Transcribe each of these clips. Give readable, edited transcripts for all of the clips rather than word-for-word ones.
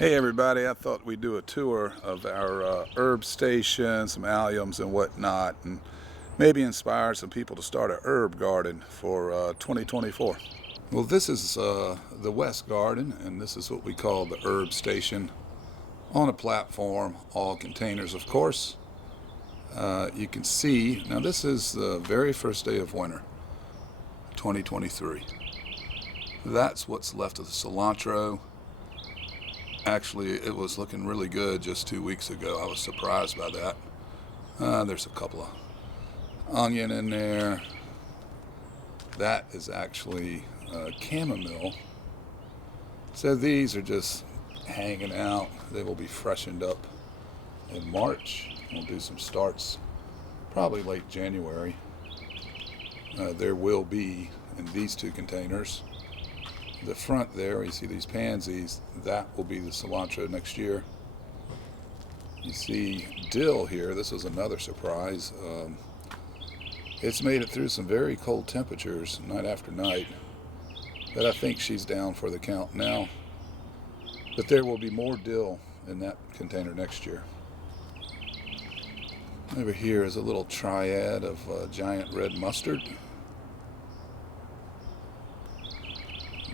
Hey everybody, I thought we'd do a tour of our herb station, some alliums and whatnot, and maybe inspire some people to start a herb garden for 2024. Well, this is the West Garden, and this is what we call the herb station on a platform, all containers of course. You can see, now this is the very first day of winter, 2023. That's what's left of the cilantro. Actually, it was looking really good just 2 weeks ago. I was surprised by that. There's a couple of onion in there. That is actually chamomile. So these are just hanging out. They will be freshened up in March. We'll do some starts probably late January. There will be in these two containers. The front there, you see these pansies, that will be the cilantro next year. You see dill here, this is another surprise. It's made it through some very cold temperatures night after night, but I think she's down for the count now. But there will be more dill in that container next year. Over here is a little triad of giant red mustard.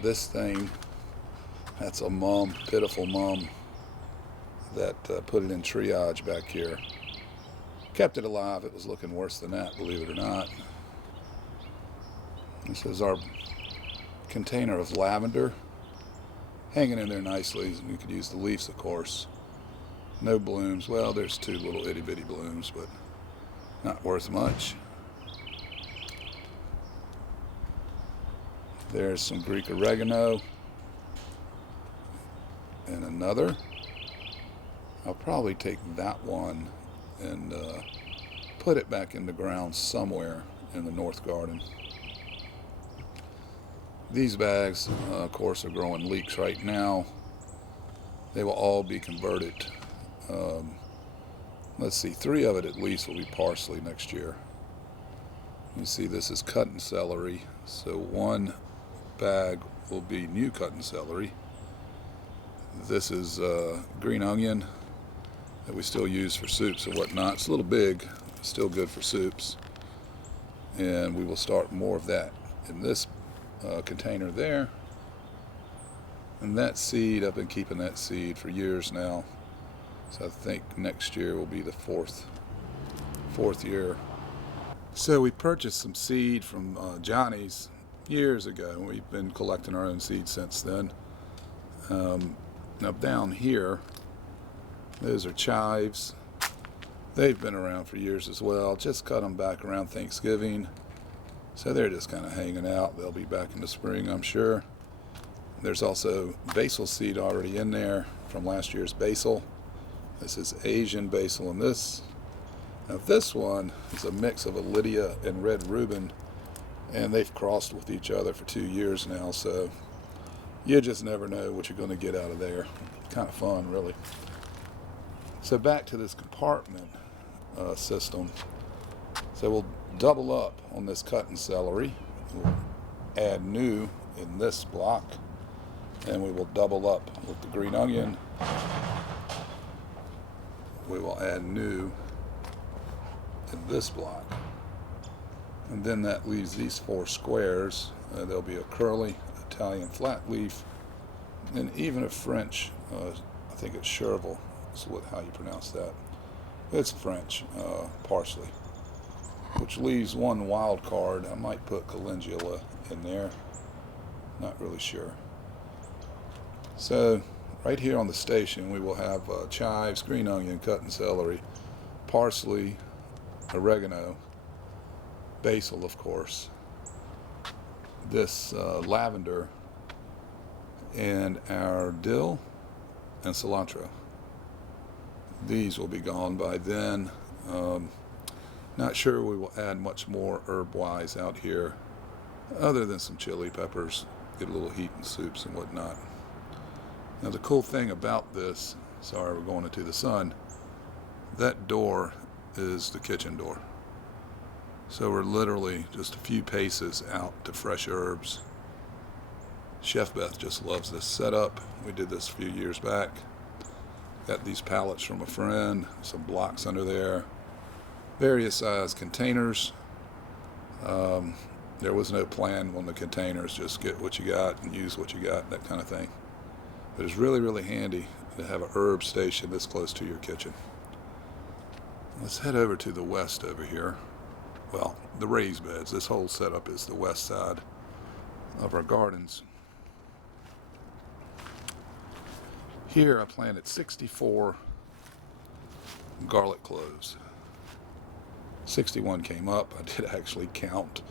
This thing, that's a mum, pitiful mum that put it in triage back here. Kept it alive. It was looking worse than that, believe it or not. This is our container of lavender, hanging in there nicely. You could use the leaves, of course. No blooms. Well, there's two little itty bitty blooms, but not worth much. There's some Greek oregano and another. I'll probably take that one and put it back in the ground somewhere in the north garden. These bags, of course, are growing leeks right now. They will all be converted. Let's see, 3 of it at least will be parsley next year. You see this is cutting celery, so one bag will be new cutting celery. This is green onion that we still use for soups and whatnot. It's a little big, still good for soups, and we will start more of that in this container there. And that seed, I've been keeping that seed for years now, so I think next year will be the fourth year. So we purchased some seed from Johnny's years ago, and we've been collecting our own seeds since then. Now down here, those are chives. They've been around for years as well. Just cut them back around Thanksgiving, so they're just kind of hanging out. They'll be back in the spring, I'm sure. There's also basil seed already in there from last year's basil. This is Asian basil in this. Now this one is a mix of a Lydia and red Reuben, and they've crossed with each other for 2 years now, so you just never know what you're going to get out of there. Kind of fun, really. So back to this compartment system. So we'll double up on this cutting celery. We'll add new in this block, and we will double up with the green onion. We will add new in this block. And then that leaves these 4 squares. There'll be a curly Italian flat leaf, and even a French, I think it's chervil, is how you pronounce that. It's French, parsley, which leaves one wild card. I might put calendula in there, not really sure. So right here on the station we will have chives, green onion, cutting celery, parsley, oregano, basil, of course, this lavender, and our dill and cilantro. These will be gone by then. Not sure we will add much more herb-wise out here, other than some chili peppers, get a little heat in soups and whatnot. Now the cool thing about this, sorry we're going into the sun, that door is the kitchen door. So we're literally just a few paces out to fresh herbs. Chef Beth just loves this setup. We did this a few years back. Got these pallets from a friend, some blocks under there, various size containers. There was no plan on the containers, just get what you got and use what you got, that kind of thing. But it's really, really handy to have a herb station this close to your kitchen. Let's head over to the west over here. Well, the raised beds. This whole setup is the west side of our gardens. Here I planted 64 garlic cloves. 61 came up. I did actually count.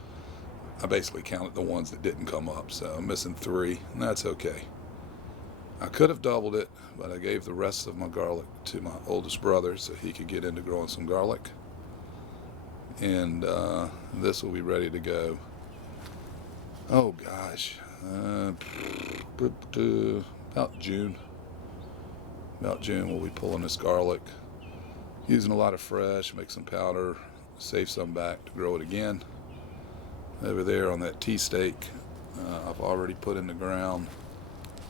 I basically counted the ones that didn't come up, so I'm missing 3, and that's okay. I could have doubled it, but I gave the rest of my garlic to my oldest brother so he could get into growing some garlic. And this will be ready to go. Oh gosh, about June. About June we'll be pulling this garlic, using a lot of fresh, make some powder, save some back to grow it again. Over there on that tea stake, I've already put in the ground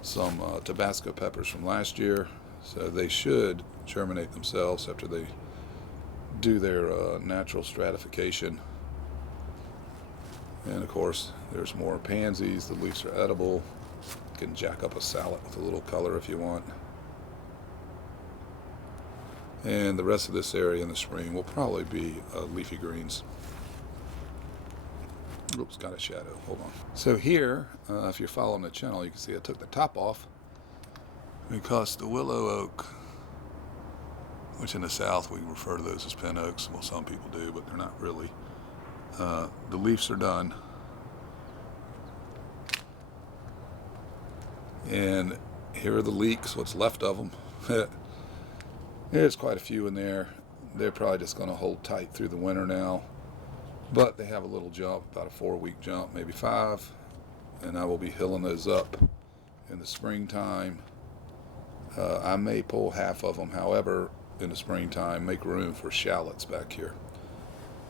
some Tabasco peppers from last year, so they should germinate themselves after they do their natural stratification. And of course there's more pansies. The leaves are edible. You can jack up a salad with a little color if you want. And the rest of this area in the spring will probably be leafy greens. Oops, got a shadow. Hold on. So here, if you're following the channel, you can see I took the top off because the willow oak, which in the south we refer to those as pin oaks. Well, some people do, but they're not really. The leaves are done. And here are the leeks, what's left of them. There's quite a few in there. They're probably just going to hold tight through the winter now. But they have a little jump, about a 4-week jump, maybe 5. And I will be hilling those up in the springtime. I may pull half of them, however, in the springtime, make room for shallots back here.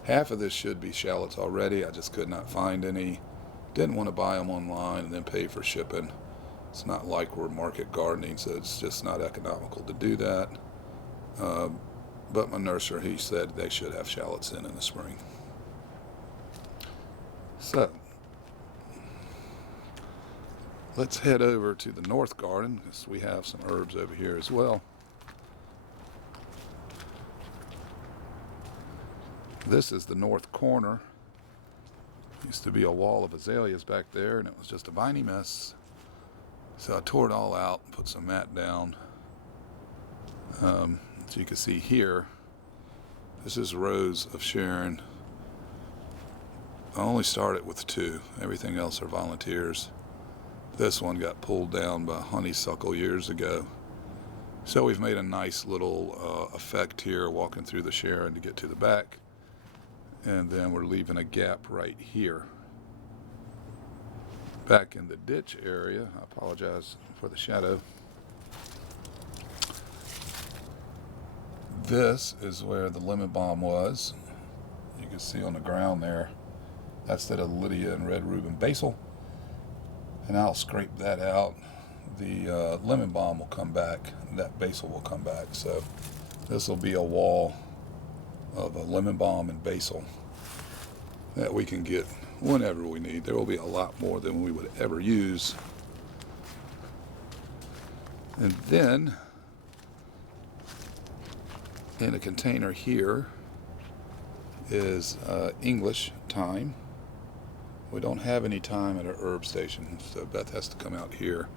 Half of this should be shallots already. I just could not find any. Didn't want to buy them online and then pay for shipping. It's not like we're market gardening, so it's just not economical to do that. But my nurser, he said they should have shallots in the spring. So let's head over to the north garden, because we have some herbs over here as well. This is the north corner. Used to be a wall of azaleas back there, and it was just a viney mess. So I tore it all out and put some mat down. As you can see here, this is Rose of Sharon. I only started with 2. Everything else are volunteers. This one got pulled down by honeysuckle years ago. So we've made a nice little effect here walking through the Sharon to get to the back. And then we're leaving a gap right here. Back in the ditch area, I apologize for the shadow. This is where the lemon balm was. You can see on the ground there, that's that Lydia and red Reuben basil. And I'll scrape that out. The lemon balm will come back, and that basil will come back. So this will be a wall of a lemon balm and basil that we can get whenever we need. There will be a lot more than we would ever use. And then in a container here is English thyme. We don't have any thyme at our herb station, so Beth has to come out here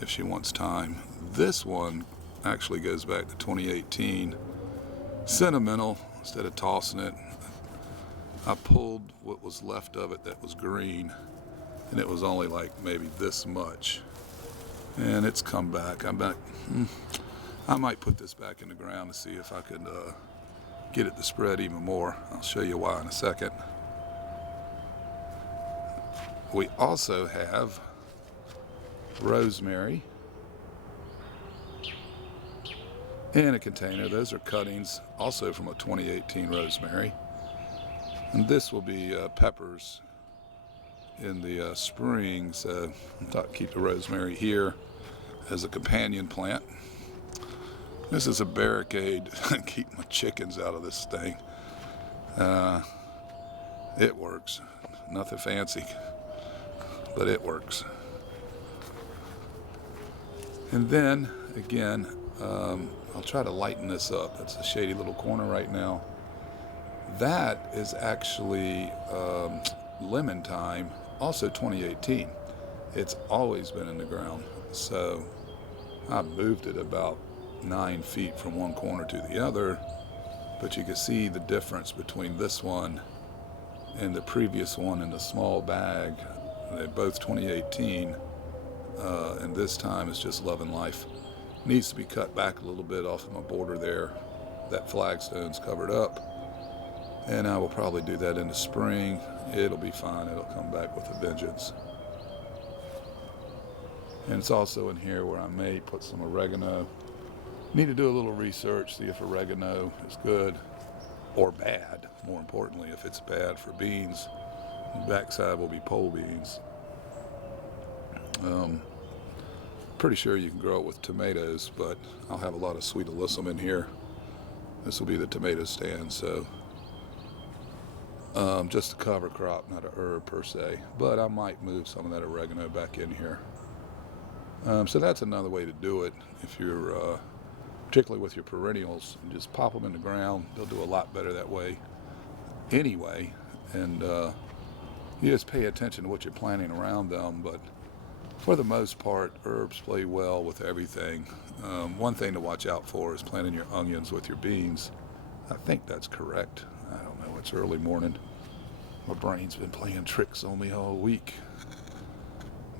if she wants thyme. This one actually goes back to 2018. Sentimental. Instead of tossing it, I pulled what was left of it that was green, and it was only like maybe this much, and it's come back. I might put this back in the ground to see if I could get it to spread even more. I'll show you why in a second. We also have rosemary in a container. Those are cuttings also from a 2018 rosemary. And this will be peppers in the spring, so I thought keep the rosemary here as a companion plant. This is a barricade to keep my chickens out of this thing. It works. Nothing fancy, but it works. And then, again, I'll try to lighten this up. It's a shady little corner right now. That is actually lemon thyme, also 2018. It's always been in the ground. So I moved it about 9 feet from one corner to the other, but you can see the difference between this one and the previous one in the small bag. They're both 2018, and this time it's just Love and Life. Needs to be cut back a little bit off of my border there. That flagstone's covered up, and I will probably do that in the spring. It'll be fine. It'll come back with a vengeance. And it's also in here where I may put some oregano. Need to do a little research, see if oregano is good or bad. More importantly, if it's bad for beans, the backside will be pole beans. Pretty sure you can grow it with tomatoes, but I'll have a lot of sweet alyssum in here. This will be the tomato stand, so just a cover crop, not a herb per se, but I might move some of that oregano back in here. So that's another way to do it. If you're particularly with your perennials, you just pop them in the ground. They'll do a lot better that way anyway, and you just pay attention to what you're planting around them. But for the most part, herbs play well with everything. One thing to watch out for is planting your onions with your beans. I think that's correct. I don't know, it's early morning. My brain's been playing tricks on me all week.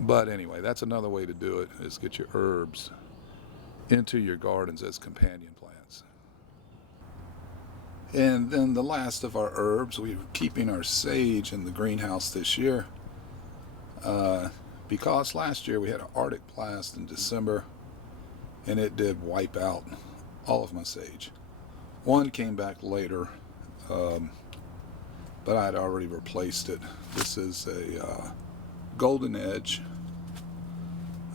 But anyway, that's another way to do it, is get your herbs into your gardens as companion plants. And then the last of our herbs, we were keeping our sage in the greenhouse this year. Because last year we had an Arctic blast in December, and it did wipe out all of my sage. One came back later, but I had already replaced it. This is a golden edge.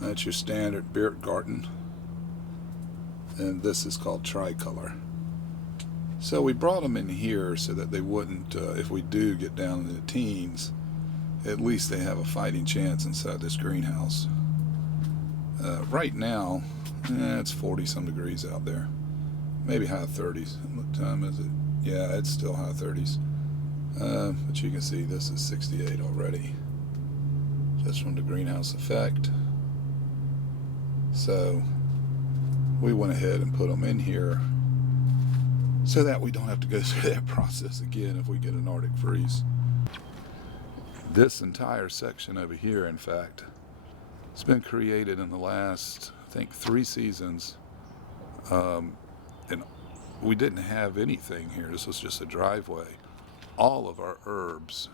That's your standard Biergarten, and this is called tricolor. So we brought them in here so that they wouldn't, if we do get down in the teens, at least they have a fighting chance inside this greenhouse. Right now, it's 40 some degrees out there, maybe high 30s. What time is it? Yeah, it's still high 30s. But you can see this is 68 already, just from the greenhouse effect. So we went ahead and put them in here so that we don't have to go through that process again if we get an Arctic freeze. This entire section over here, in fact, it's been created in the last, I think, 3 seasons. And we didn't have anything here. This was just a driveway. All of our herbs,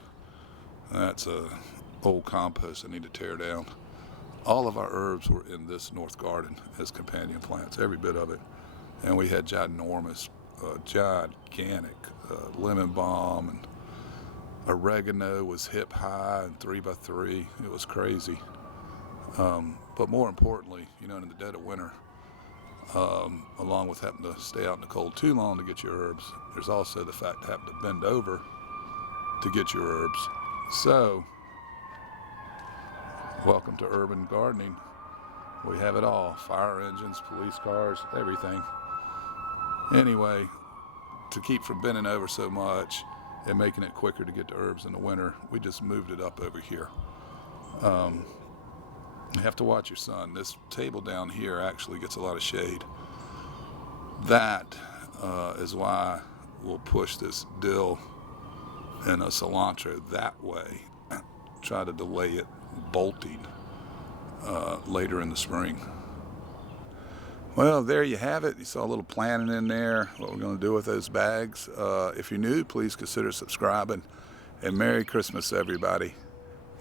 that's a old compost I need to tear down. All of our herbs were in this north garden as companion plants, every bit of it. And we had gigantic lemon balm, and oregano was hip high and 3x3. It was crazy. But more importantly, you know, in the dead of winter, along with having to stay out in the cold too long to get your herbs, there's also the fact of having to bend over to get your herbs. So, welcome to urban gardening. We have it all: fire engines, police cars, everything. Anyway, to keep from bending over so much and making it quicker to get to herbs in the winter, we just moved it up over here. You have to watch your sun. This table down here actually gets a lot of shade. That is why we'll push this dill and a cilantro that way. Try to delay it bolting later in the spring. Well, there you have it. You saw a little planning in there, what we're going to do with those bags. If you're new, please consider subscribing. And Merry Christmas, everybody,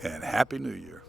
and Happy New Year.